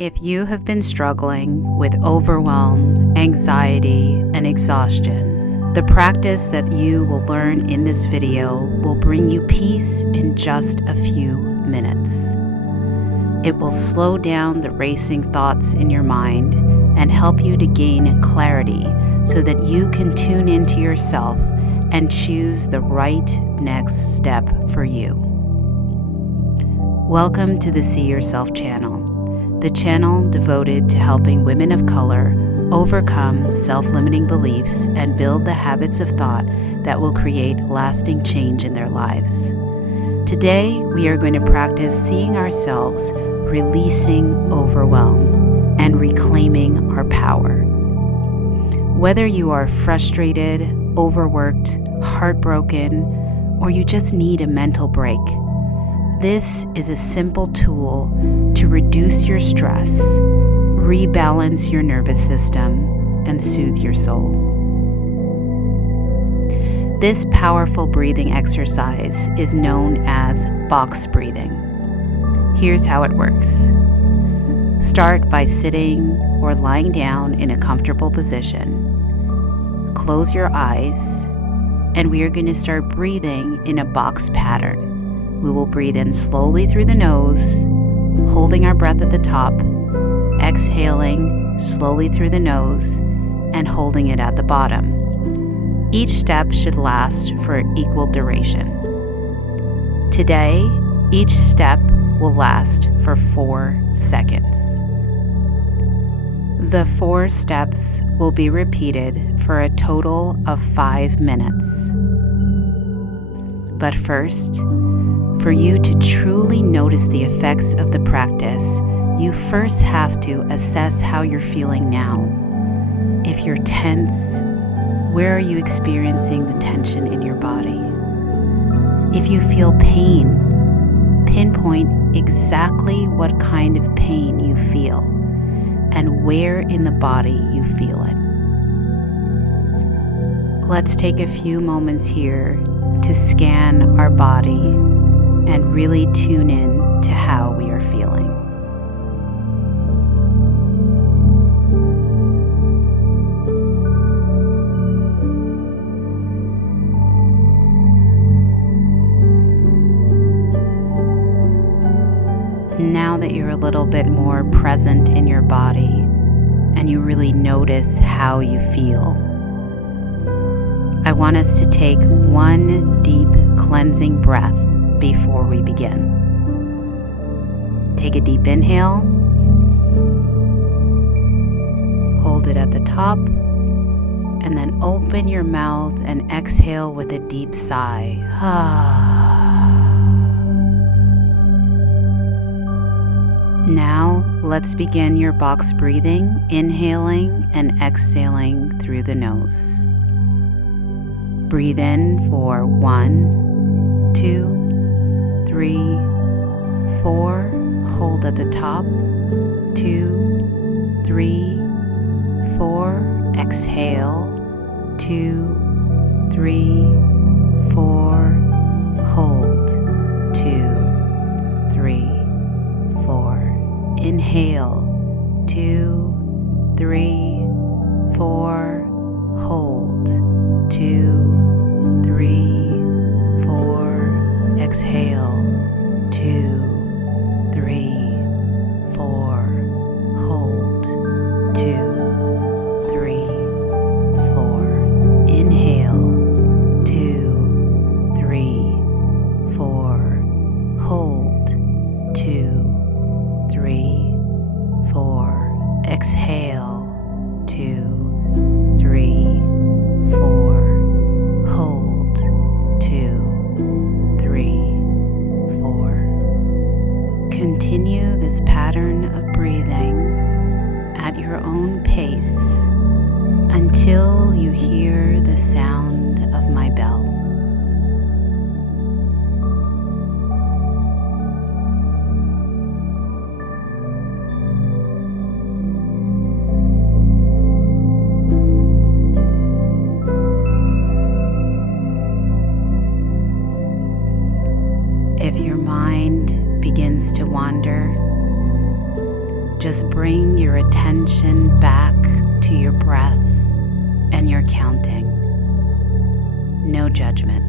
If you have been struggling with overwhelm, anxiety, and exhaustion, the practice that you will learn in this video will bring you peace in just a few minutes. It will slow down the racing thoughts in your mind and help you to gain clarity so that you can tune into yourself and choose the right next step for you. Welcome to the See Yourself channel, the channel devoted to helping women of color overcome self-limiting beliefs and build the habits of thought that will create lasting change in their lives. Today, we are going to practice seeing ourselves releasing overwhelm and reclaiming our power. Whether you are frustrated, overworked, heartbroken, or you just need a mental break, this is a simple tool to reduce your stress, rebalance your nervous system, and soothe your soul. This powerful breathing exercise is known as box breathing. Here's how it works. Start by sitting or lying down in a comfortable position. Close your eyes, and we are going to start breathing in a box pattern. We will breathe in slowly through the nose, holding our breath at the top, exhaling slowly through the nose, and holding it at the bottom. Each step should last for equal duration. Today, each step will last for 4 seconds. The 4 steps will be repeated for a total of 5 minutes. But first, for you to truly notice the effects of the practice, you first have to assess how you're feeling now. If you're tense, where are you experiencing the tension in your body? If you feel pain, pinpoint exactly what kind of pain you feel and where in the body you feel it. Let's take a few moments here to scan our body and really tune in to how we are feeling. Now that you're a little bit more present in your body and you really notice how you feel, I want us to take one deep cleansing breath before we begin. Take a deep inhale, hold it at the top, and then open your mouth and exhale with a deep sigh. Now, let's begin your box breathing, inhaling and exhaling through the nose. Breathe in for 1, 2, 3, 4. Hold at the top. 2, 3, 4. Exhale. 2, 3, 4. Hold. 2, 3, 4. Inhale. 2, 3, 4. Hold. 2, 3, 4. Exhale. 2, 3, 4. Hold. 2, 3, 4. Inhale. 2, 3, 4. Hold. 2, 3, 4. Exhale. 2, 3, 4. Hold. 2, 3, 4. Continue this pattern of breathing at your own pace until you hear the sound of my bell. just bring your attention back to your breath and your counting. No judgment.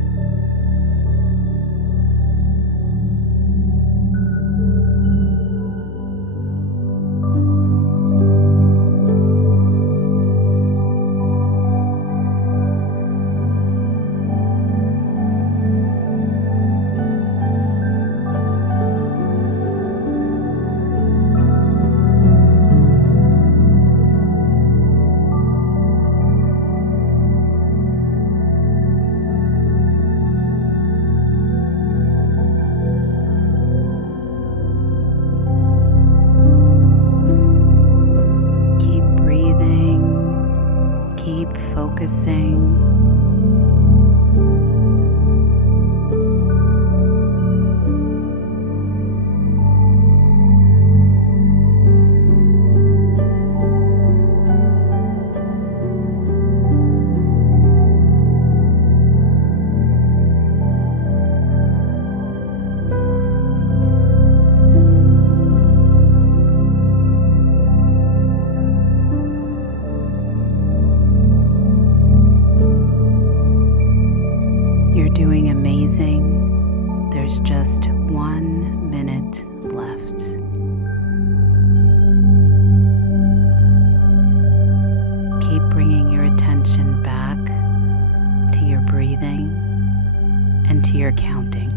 Keep focusing. You're doing amazing. There's just 1 minute left. Keep bringing your attention back to your breathing and to your counting.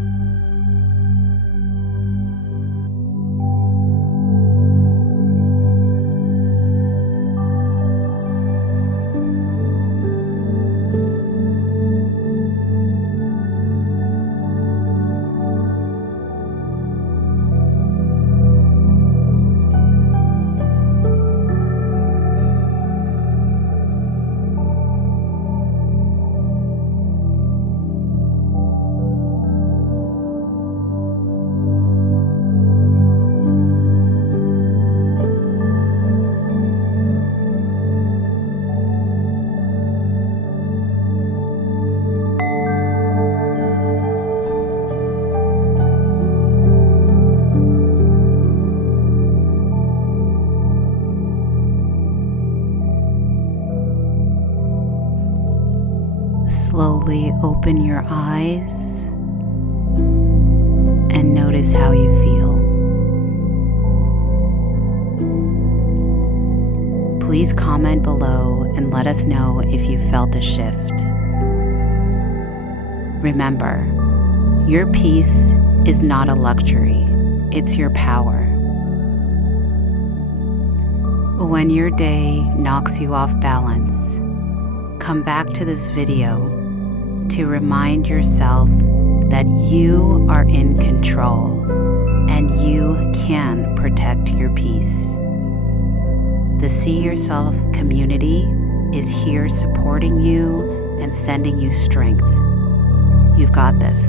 Slowly open your eyes and notice how you feel. Please comment below and let us know if you felt a shift. Remember, your peace is not a luxury, it's your power. When your day knocks you off balance, come back to this video to remind yourself that you are in control and you can protect your peace. The See Yourself community is here supporting you and sending you strength. You've got this.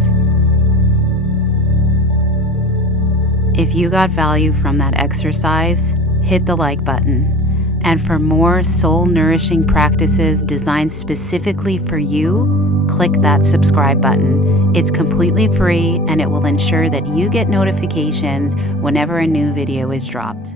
If you got value from that exercise, hit the like button. And for more soul-nourishing practices designed specifically for you, click that subscribe button. It's completely free and it will ensure that you get notifications whenever a new video is dropped.